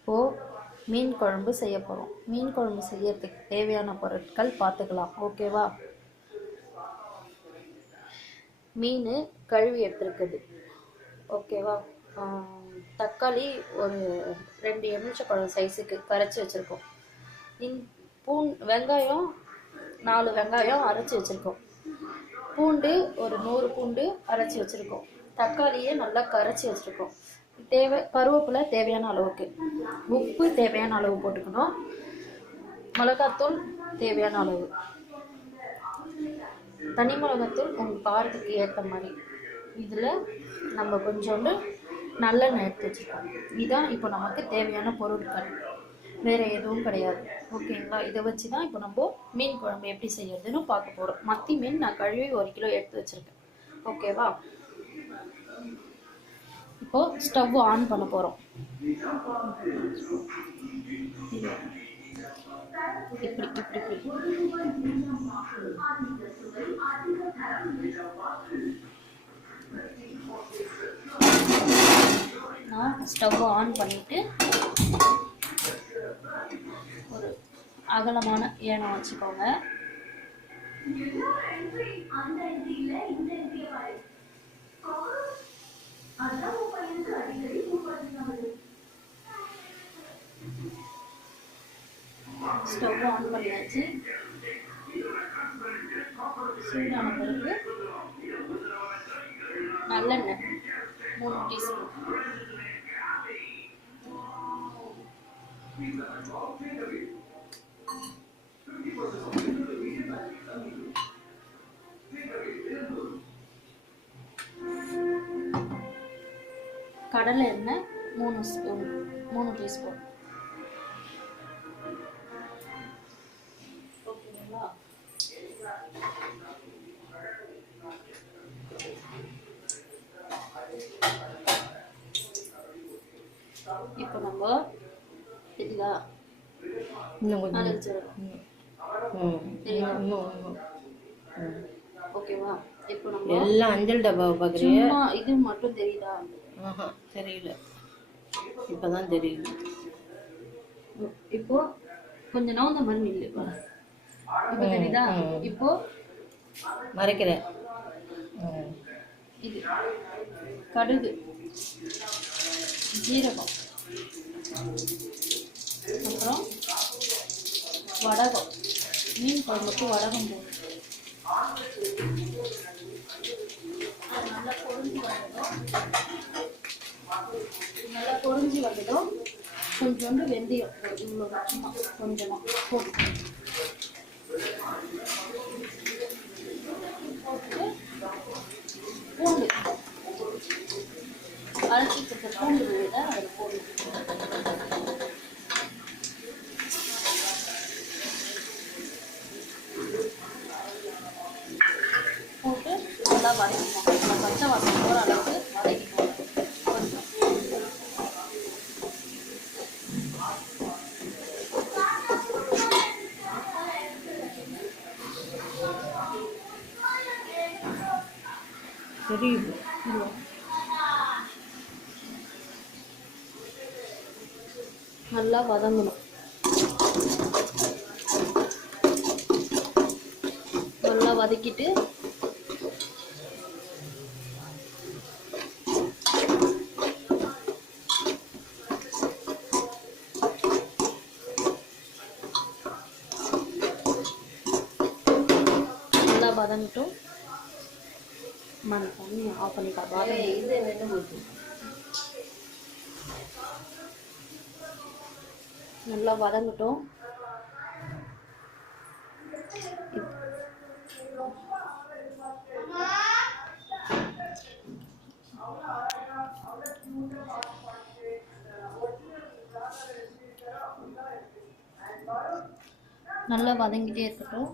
இப்போது மீன் குழம்பு செய்ய போகிறோம். மீன் குழம்பு செய்யறதுக்கு தேவையான பொருட்கள் பார்த்துக்கலாம். ஓகேவா? மீன் கழுவி எடுத்துருக்குது. ஓகேவா? தக்காளி ஒரு 2 எலுமிச்சப்பழம் சைஸுக்கு கரைச்சி வச்சுருக்கோம். வெங்காயம் 4 வெங்காயம் அரைச்சி வச்சுருக்கோம். பூண்டு ஒரு 100 பூண்டு அரைச்சி வச்சுருக்கோம். தக்காளியை நல்லா கரைச்சி வச்சுருக்கோம். கருவேப்பிலை தேவையான அளவுக்கு, உப்பு தேவையான அளவு போட்டுக்கணும், மிளகாத்தூள் தேவையான அளவு, தனி மிளகாத்தூள் உங்கள் காரத்துக்கு ஏற்ற மாதிரி. இதில் நம்ம கொஞ்சோண்டு நல்லெண்ணெய் எடுத்து வச்சுருக்கோம். இதுதான் இப்போ நமக்கு தேவையான பொருட்கள், வேறு எதுவும் கிடையாது. ஓகேங்களா? இதை வச்சு தான் இப்போ நம்ம மீன் குழம்பு எப்படி செய்யறதுன்னு பார்க்க போகிறோம். மத்தி மீன் நான் கழுவி 1 கிலோ எடுத்து வச்சுருக்கேன். ஓகேவா? இப்போது ஸ்டவ் ஆன் பண்ண போகிறோம். இப்படி நான் ஸ்டவ் ஆன் பண்ணிவிட்டு ஒரு அகலமான ஏனம் வச்சுக்கோங்க. ஸ்டவ் ஆன் பண்ணியாச்சு. சூடான பிறகு நல்லெண்ணெய் 3 டீஸ்பூன், கடலை எண்ணெய் 3 டீஸ்பூன். ஓகேங்களா? இப்போ நம்ம இதுதா ஓகேவா? இப்போ நம்ம எல்லாம் அஞ்சல் டப்பாவை பார்க்குறீங்க. இது மட்டும் தெரியுதா? தெரியல, இப்போதான் தெரியுது. இப்போ கொஞ்சம் நவுந்த மாதிரி நில்லு. இப்போ தெரியுதா? இப்போ மறைக்கிறேன். இது கடுகு, ஜீரகம், அப்புறம் வடகம். மீன் குழம்புக்கு வடகம் போடும். நல்லா பொரிஞ்சு வந்ததும் கொஞ்சோண்டு வெந்தயம், இவ்வளோ கொஞ்சமாக போட்டு பூண்டு அரைச்சி கொடுத்த பூண்டு விழுத அதில் போட்டு நல்லா வதக்கிக்கணும். பச்சை வாசம் போகிற அளவுக்கு வதக்கிக்கணும். தெரியுது, நல்லா வதங்கணும். நல்லா வதக்கிட்டு நல்லா வதங்கட்டும். தண்ணி ஆஃப் பண்ணிட்டா. இது நல்லா வதங்கட்டும். நல்லா வதங்கிட்டே இருக்கட்டும்.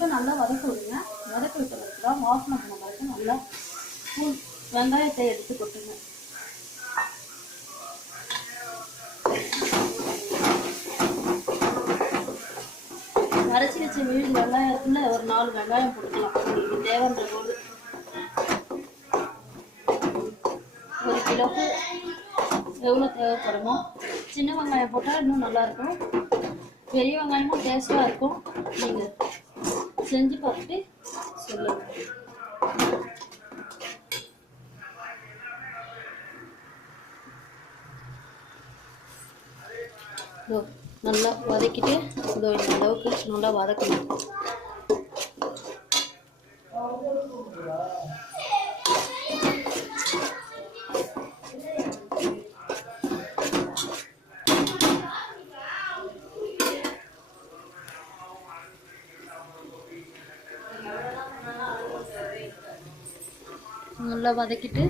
நிமிஷம் நல்லா வதக்கி விடுங்க. வதக்கி விட்டதுக்கு தான் வாசனை பண்ண வரைக்கும் நல்லா வெங்காயத்தை எடுத்து கொட்டுங்க. அரைச்சி வச்ச வெங்காயத்துல ஒரு 4 வெங்காயம் போட்டுக்கலாம். உங்களுக்கு தேவைன்ற போது. 1 கிலோக்கு எவ்வளோ தேவைப்படுமோ. சின்ன வெங்காயம் போட்டால் இன்னும் நல்லாயிருக்கும். பெரிய வெங்காயமும் டேஸ்ட்டாக இருக்கும். நீங்கள் செஞ்சு பார்த்துட்டு சொல்லுங்கள். நல்லா வதக்கிட்டு இந்த அளவுக்கு நல்லா வதக்கணும். நல்லா வதக்கிட்டு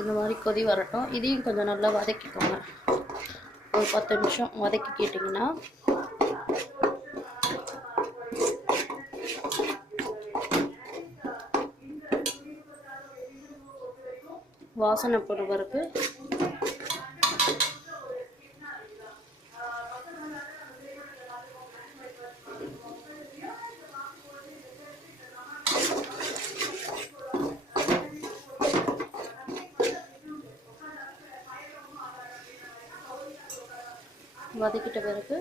இந்த மாதிரி கொதி வரட்டும். இதையும் கொஞ்சம் நல்லா வதக்கிக்கோங்க. ஒரு 10 நிமிஷம் வதக்கிக்கிட்டிங்கன்னா வாசனை பொறுவருக்கு வதக்கிட்ட பிறகு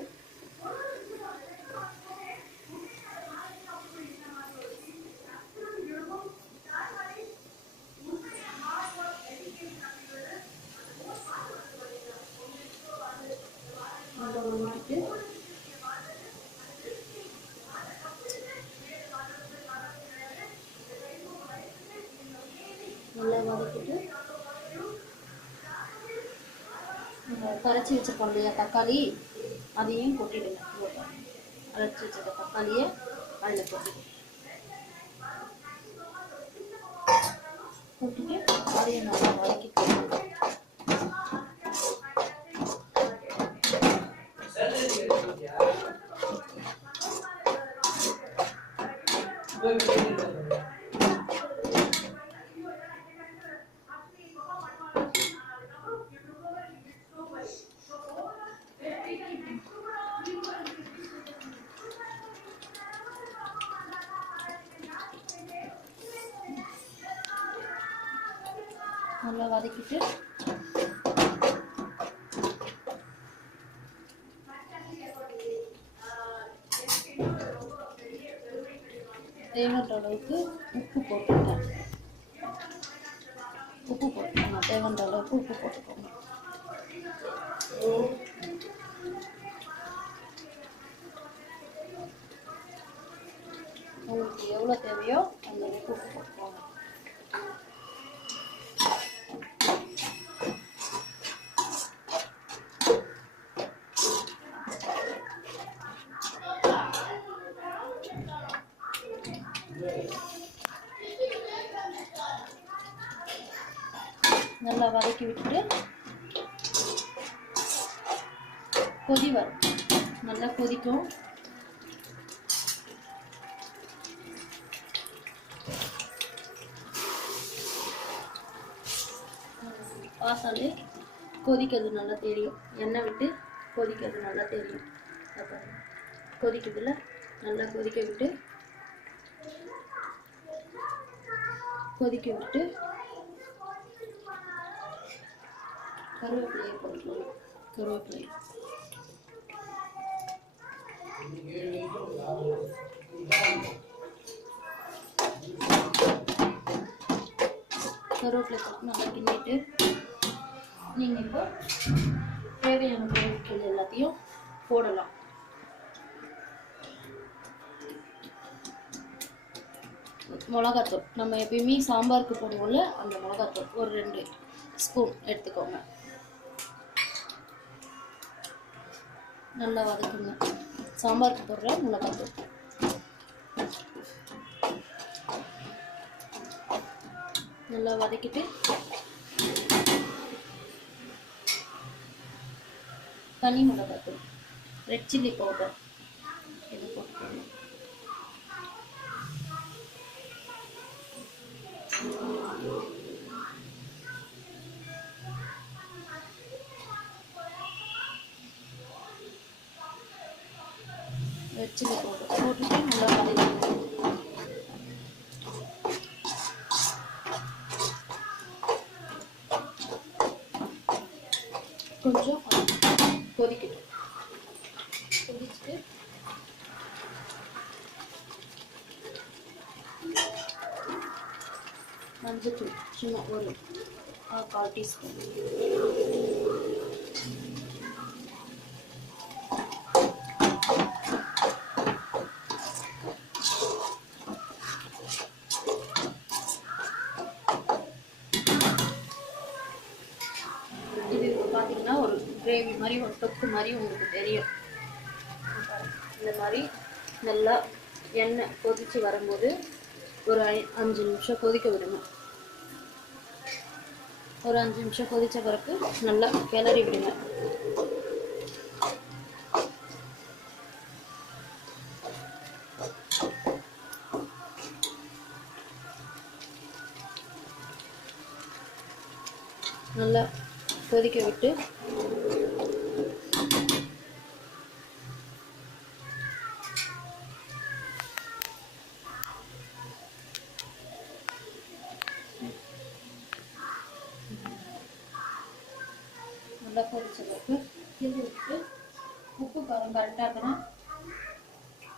நல்லா வதக்கிட்டு கரைச்சி வச்சிருக்கோம் இல்லையா தக்காளி, அதையும் கொட்டிடுங்க. அரைச்சி வச்சிருக்க தக்காளியை அதில் கொட்டிட்டு அதையும் நல்லா வதக்கிக்கோங்க. நல்லா வதக்கிட்டு தேவையான அளவுக்கு உப்பு போட்டுக்கோங்க. தேவையான அளவுக்கு உப்பு போட்டுக்கோங்க. உங்களுக்கு எவ்வளோ தேவையோ அந்த அளவுக்கு உப்பு போட்டுக்கோங்க. நல்லா வதக்கி விட்டுட்டு கொதி வரும். நல்லா கொதிக்கும். வாசலே கொதிக்கிறது நல்லா தெரியும். எண்ணெய் விட்டு கொதிக்கிறது நல்லா தெரியும். கொதிக்கிறதுல நல்லா கொதிக்க விட்டு கருவேப்பிலையை போட்டுக்கணும். கருவேப்பிலை போட்டு நல்லா கிண்டிட்டு நீங்கள் இப்போ தேவையான பொருட்கள் எல்லாத்தையும் போடலாம். மிளகாத்தூள் நம்ம எப்பயுமே சாம்பாருக்கு போடுவோம்ல, அந்த மிளகாத்தூள் ஒரு 2 ஸ்பூன் எடுத்துக்கோங்க. நல்லா வதக்குங்க. சாம்பாருக்கு போடுற மிளகாத்தூள் நல்லா வதக்கிட்டு தனி மிளகாத்தூள், ரெட் சில்லி பவுடர் இது போட்டுக்கணும். ரெட் சில்லி பவுடர் போட்டுட்டு நல்லா வதக்கணும். கொஞ்சம் கொதிக்கட்டும். கொதிச்சுட்டு மஞ்சத்தூள் சும்மா ஒரு 1/4 டீஸ்பூன், இது பார்த்தீங்கன்னா ஒரு கிரேவி மாதிரி, ஒரு தொக்கு மாதிரி உங்களுக்கு தெரியும். இந்த மாதிரி நல்லா எண்ணெய் கொதித்து வரும்போது ஒரு 5 நிமிஷம் கொதிக்க விடணும். ஒரு 5 நிமிஷம் கொதித்த பிறகு நல்லா கிளறி விடுங்க. நல்லா கொதிக்க விட்டு நல்லா கொதிச்சதுக்கு கிண்டி விட்டு உப்பு காரம் கரெக்டாக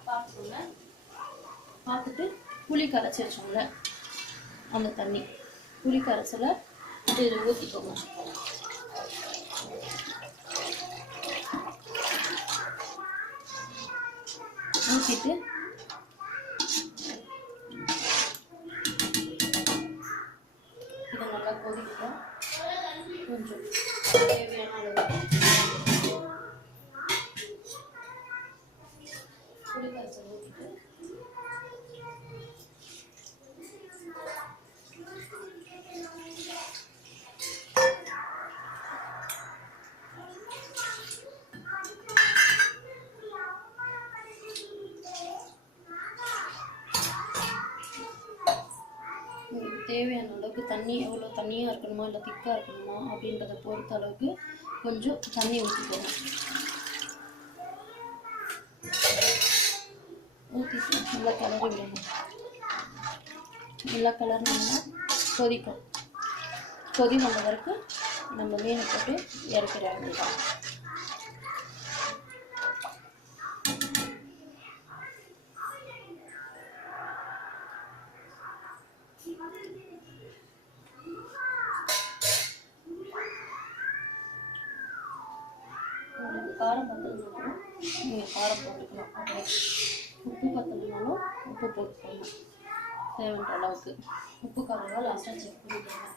பார்த்துக்கோங்க. பார்த்துட்டு புளி கரைச்சி வச்சோம்ல அந்த தண்ணி, புளி கரைசலை இதில் ஊற்றிக்கோங்க. ஊற்றிட்டு இதை நல்லா கொதிக்கணும். கொஞ்சம் தேவையான அளவு புளி கரைசல் ஊற்றிட்டு தேவையான அளவுக்கு தண்ணி, எவ்வளோ தண்ணியாக இருக்கணுமா இல்லை திக்காக இருக்கணுமா அப்படின்றத பொறுத்த அளவுக்கு கொஞ்சம் தண்ணி ஊற்றிக்கணும். ஊற்றிட்டு நல்லா கிளறி விடணும். நல்லா கிளறினோம்னா கொதிக்கும். கொதி வந்த வரைக்கும் நம்ம மீனை போட்டு இறக்கிற வேண்டியதான். காரம் பத்தலைனாலும் நீங்கள் காரம் போட்டுக்கலாம். அப்படியே உப்பு பத்தலைனாலும் உப்பு போட்டுக்கணும். தேவையான அளவுக்கு உப்பு காரம் லாஸ்ட்டாக செக் பண்ணிக்கோங்க.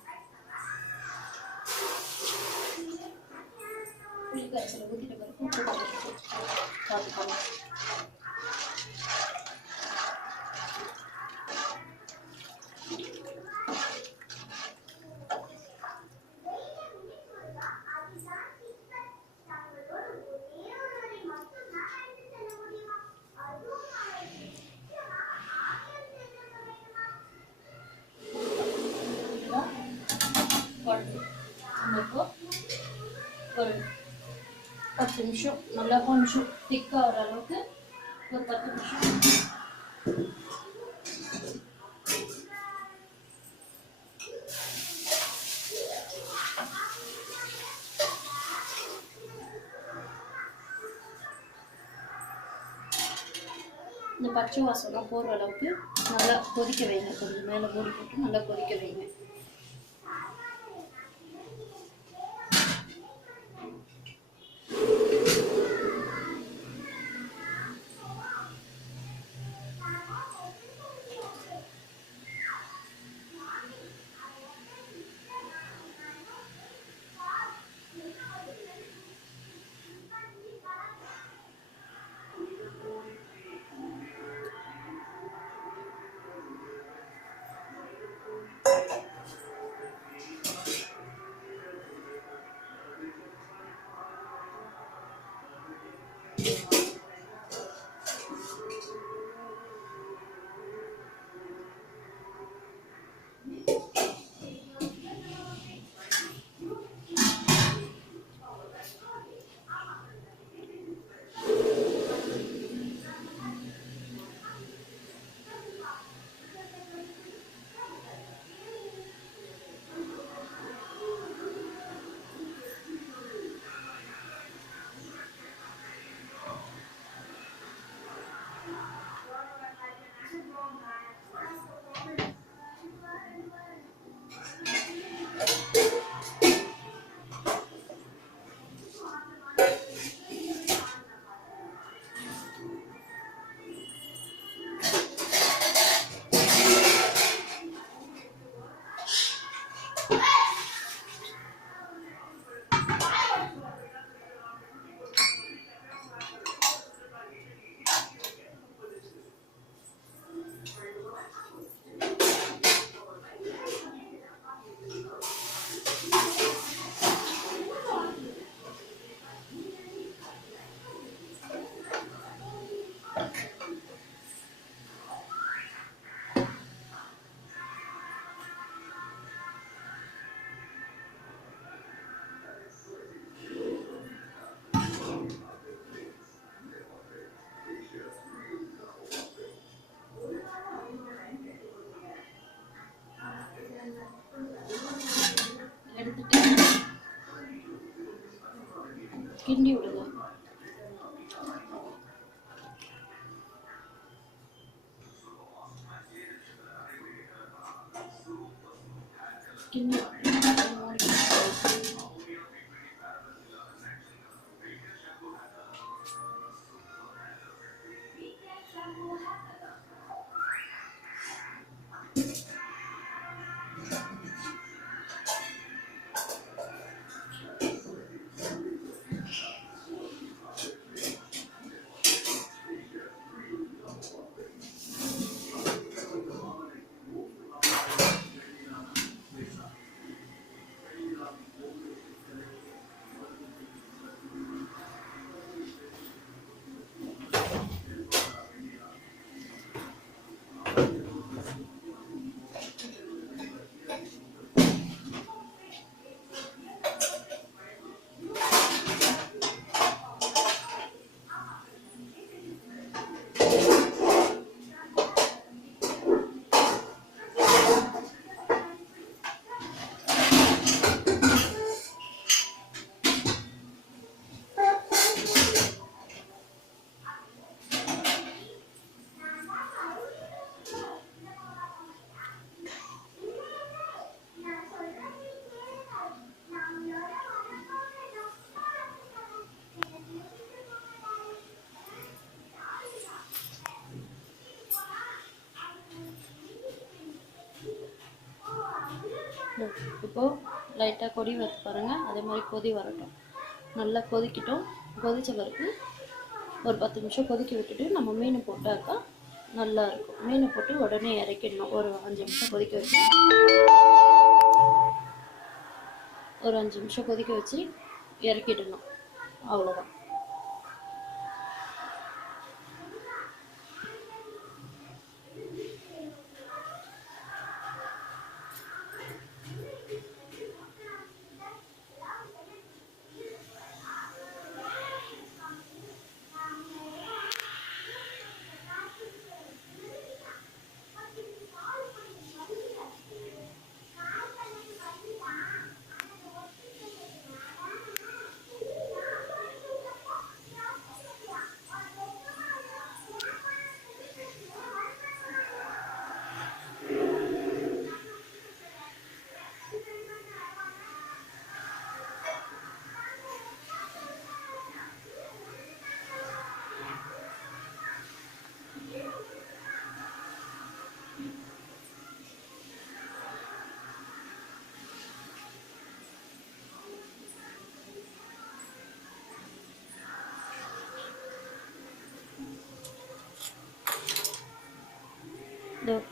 புளி கரைசலை ஊற்றிட்ட பிறகு உப்பு காரம் பார்த்துக்கோங்க. இப்போ ஒரு 10 நிமிஷம் நல்லா கொஞ்சம் திக்காக வர அளவுக்கு ஒரு 10 நிமிஷம் இந்த பச்சை வாசம்லாம் போடுற அளவுக்கு நல்லா கொதிக்க வைங்க. கொஞ்சம் மேலே மூடி போட்டு நல்லா கொதிக்க வைங்க. எடுத்துட்டு கிண்டி விடுங்க. கிண்டி இப்போது லைட்டாக கொதி வச்சு பாருங்கள். அதே மாதிரி கொதி வரட்டும், நல்லா கொதிக்கட்டும். கொதித்த பிறகு ஒரு 10 நிமிஷம் கொதிக்க விட்டுட்டு நம்ம மீன் போட்டாக்கா நல்லா இருக்கும். மீனை போட்டு உடனே இறக்கிடணும். ஒரு 5 நிமிஷம் கொதிக்க வச்சு இறக்கிடணும். அவ்வளோதான்.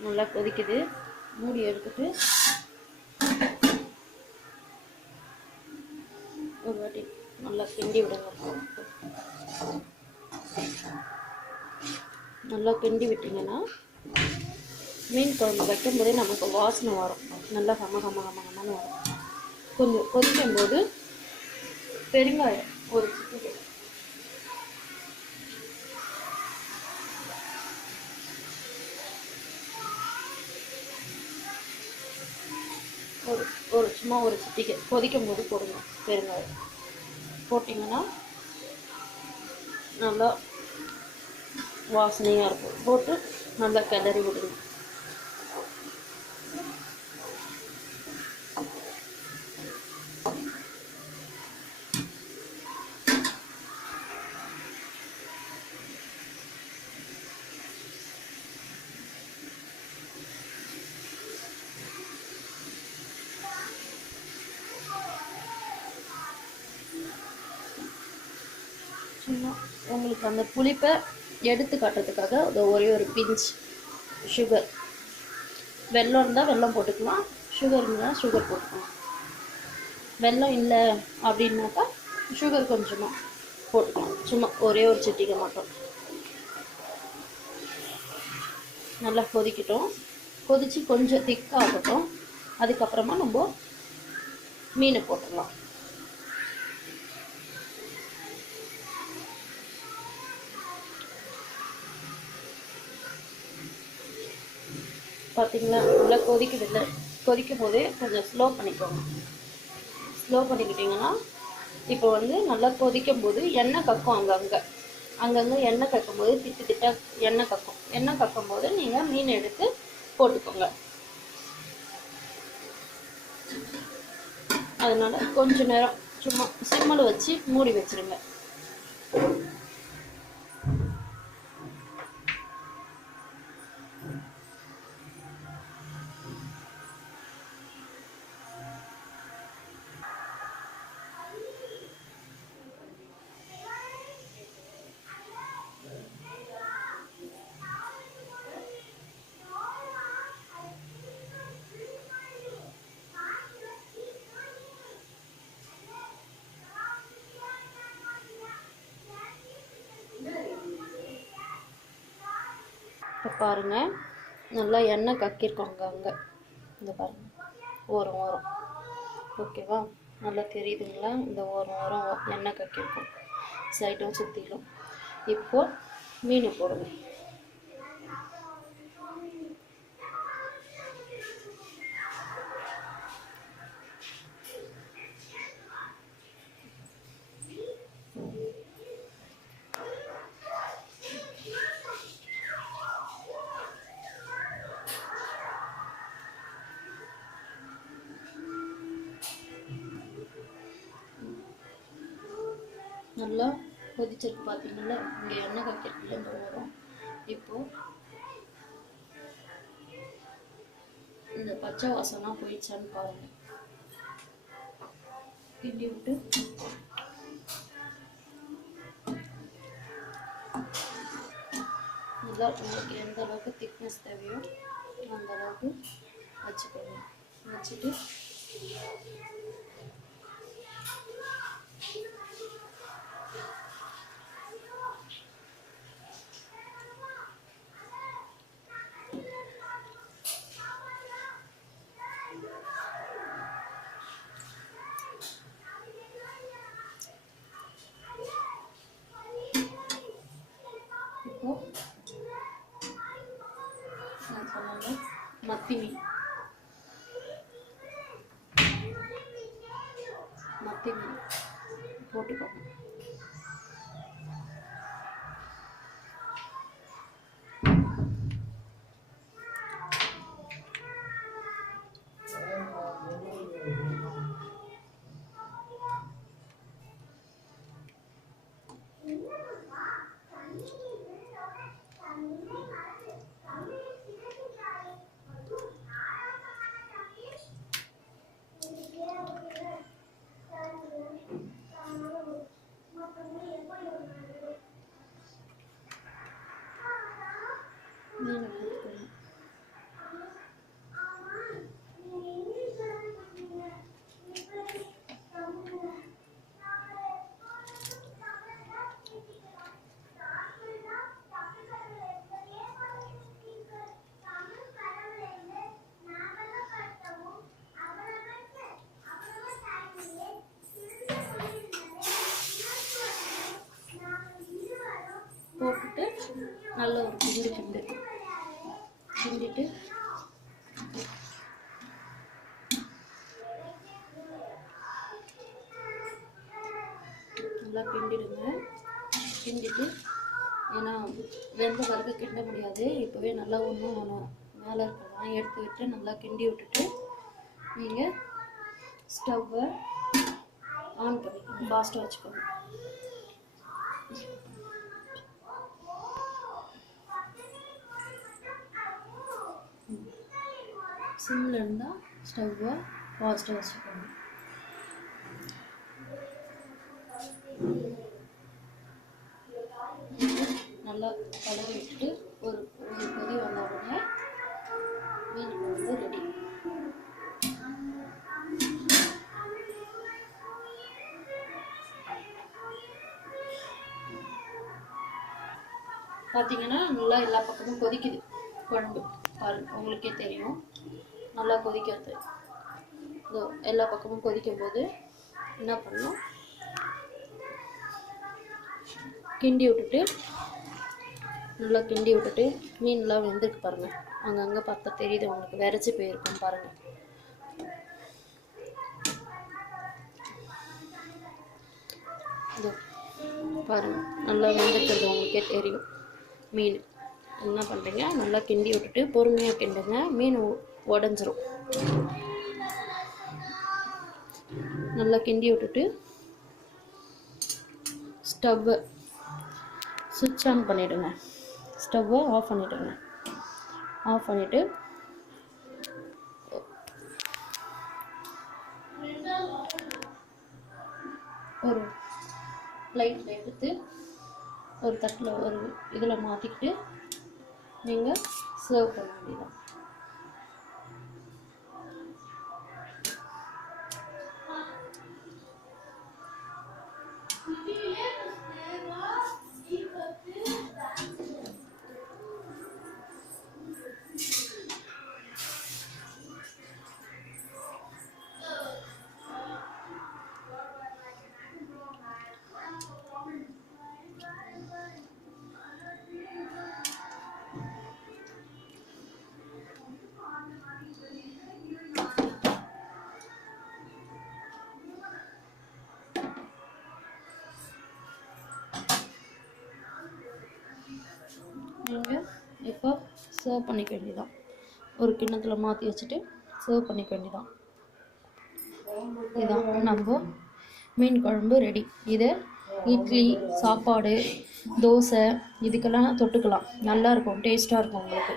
நல்லா கொதிக்குது. மூடி எடுத்துட்டு ஒரு வாட்டி நல்லா கிண்டி விடுங்க. நல்லா கிண்டி விட்டிங்கன்னா மீன் குழம்பு வைக்கும்போதே நமக்கு வாசனை வரும், நல்லா கம கம கம கமன்னு வரும். கொஞ்சம் கொதிக்கும் போது பெருங்காயம் ஒரு சிட்டிகை, சும்மா ஒரு சிட்டிகை கொதிக்கும் போது போடுங்க பெருங்காயம். போட்டிங்கன்னா நல்லா வாசனையாக இருக்கும். போட்டு நல்லா கிளறி விடுங்க. சும்மா உங்களுக்கு அந்த புளிப்பை எடுத்து காட்டுறதுக்காக ஒரே ஒரு பிஞ்ச் சுகர், வெல்லம் இருந்தால் வெல்லம் போட்டுக்கலாம், சுகர் இருந்தால் சுகர் போட்டுக்கலாம். வெல்லம் இல்லை அப்படின்னாக்கா சுகர் கொஞ்சமாக போட்டுக்கலாம், சும்மா ஒரே ஒரு சிட்டிகை மட்டும். நல்லா கொதிக்கட்டும், கொதித்து கொஞ்சம் திக்காகட்டும். அதுக்கப்புறமா நம்ம மீனை போட்டுடலாம். பார்த்தீங்களா, நல்லா கொதிக்குதில்ல, கொதிக்கும் போதே கொஞ்சம் ஸ்லோ பண்ணிக்கோங்க. ஸ்லோ பண்ணிக்கிட்டிங்கன்னா இப்போ வந்து நல்லா கொதிக்கும் போது எண்ணெய் கக்கும், அங்கங்கே எண்ணெய் கக்கும் போது திட்டாக எண்ணெய் கக்கும் போது நீங்கள் மீன் எடுத்து போட்டுக்கோங்க. அதனால கொஞ்ச நேரம் சும்மா சிம்மில் வச்சு மூடி வச்சிருங்க. இப்போ பாருங்கள், நல்லா எண்ணெய் கக்கியிருக்கோங்க அங்கே, இந்த பாருங்கள் ஓரம் ஓரம், ஓகேவா? நல்லா தெரியுதுங்களா? இந்த ஓரம் ஓரம் எண்ணெய் கக்கியிருக்கோம், சைடும் சுற்றிலும். இப்போது மீன் போடுங்க. நல்லா கொதிச்சிருக்கு பார்த்தீங்களா, இங்கே எண்ணெய் கக்கிருக்குல இந்த ஓரம். இப்போது இந்த பச்சை வாசம்லாம் போயிடுச்சான்னு பாருங்கள், கிண்டி விட்டு நல்லா உங்களுக்கு எந்த அளவுக்கு திக்னஸ் தேவையோ அந்த அளவுக்கு வச்சுக்கோங்க. வச்சுட்டு நான் சொன்னாங்க மத்தி மீன் போட்டுக்கோங்க. நல்ல ஒரு கிண்டிட்டு நல்லா கிண்டிட்டு ஏன்னா வெந்த பிறகு கிண்ட முடியாது, இப்போவே நல்லா ஒன்று மேலே இருக்கலாம் எடுத்து விட்டு நல்லா கிண்டி விட்டுட்டு நீங்கள் ஸ்டவ்வை ஆன் பண்ணிக்கணும், ஃபாஸ்ட்டாக வச்சுக்கணும். சிம்மில் இருந்தால் ஸ்டவ்வை ஃபாஸ்ட்டாக வச்சுக்கணும். நல்லா கலரி விட்டுட்டு ஒரு கொதி வந்த உடனே மீன் குழம்பு ரெடி. பார்த்தீங்கன்னா நல்லா எல்லா பக்கமும் கொதிக்குது குழம்பு, பாருங்க உங்களுக்கே தெரியும் நல்லா கொதிக்கிறது. எல்லா பக்கமும் கொதிக்கும் போது என்ன பண்ணணும், நல்லா கிண்டி விட்டுட்டு மீன்லாம் வெந்திருக்கு பாருங்கள், அங்கங்கே பார்த்தா தெரியுது உங்களுக்கு, விரைச்சி போயிருக்கும் பாருங்கள். பாருங்கள் நல்லா வெந்திருக்கிறது உங்களுக்கே தெரியும். மீன் என்ன பண்ணுறீங்க, நல்லா கிண்டி விட்டுட்டு பொறுமையாக கிண்டுங்க, மீன் உடஞ்சிரும். நல்லா கிண்டி விட்டுட்டு ஸ்டவ்வை சுவிட்ச் ஆன் பண்ணிவிடுங்க, ஸ்டவ்வை ஆஃப் பண்ணிவிடுங்க. ஆஃப் பண்ணிவிட்டு ஒரு பிளேட்டில் எடுத்து ஒரு தட்டில் ஒரு இதில் மாற்றிக்கிட்டு நீங்கள் சர்வ் பண்ண வேண்டியதான். நீங்கள் இப்போ சர்வ் பண்ணிக்க வேண்டியதான், ஒரு கிண்ணத்தில் மாற்றி வச்சுட்டு சர்வ் பண்ணிக்க வேண்டியதான். இதுதான் நம்ம மீன் குழம்பு ரெடி. இதை இட்லி, சாப்பாடு, தோசை இதுக்கெல்லாம் தொட்டுக்கலாம், நல்லாயிருக்கும், டேஸ்ட்டாக இருக்கும் உங்களுக்கு.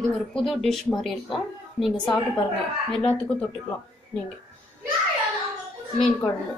இது ஒரு புது டிஷ் மாதிரி இருக்கும், நீங்கள் சாப்பிட்டு பாருங்கள், எல்லாத்துக்கும் தொட்டுக்கலாம் நீங்கள் மீன் குழம்பு.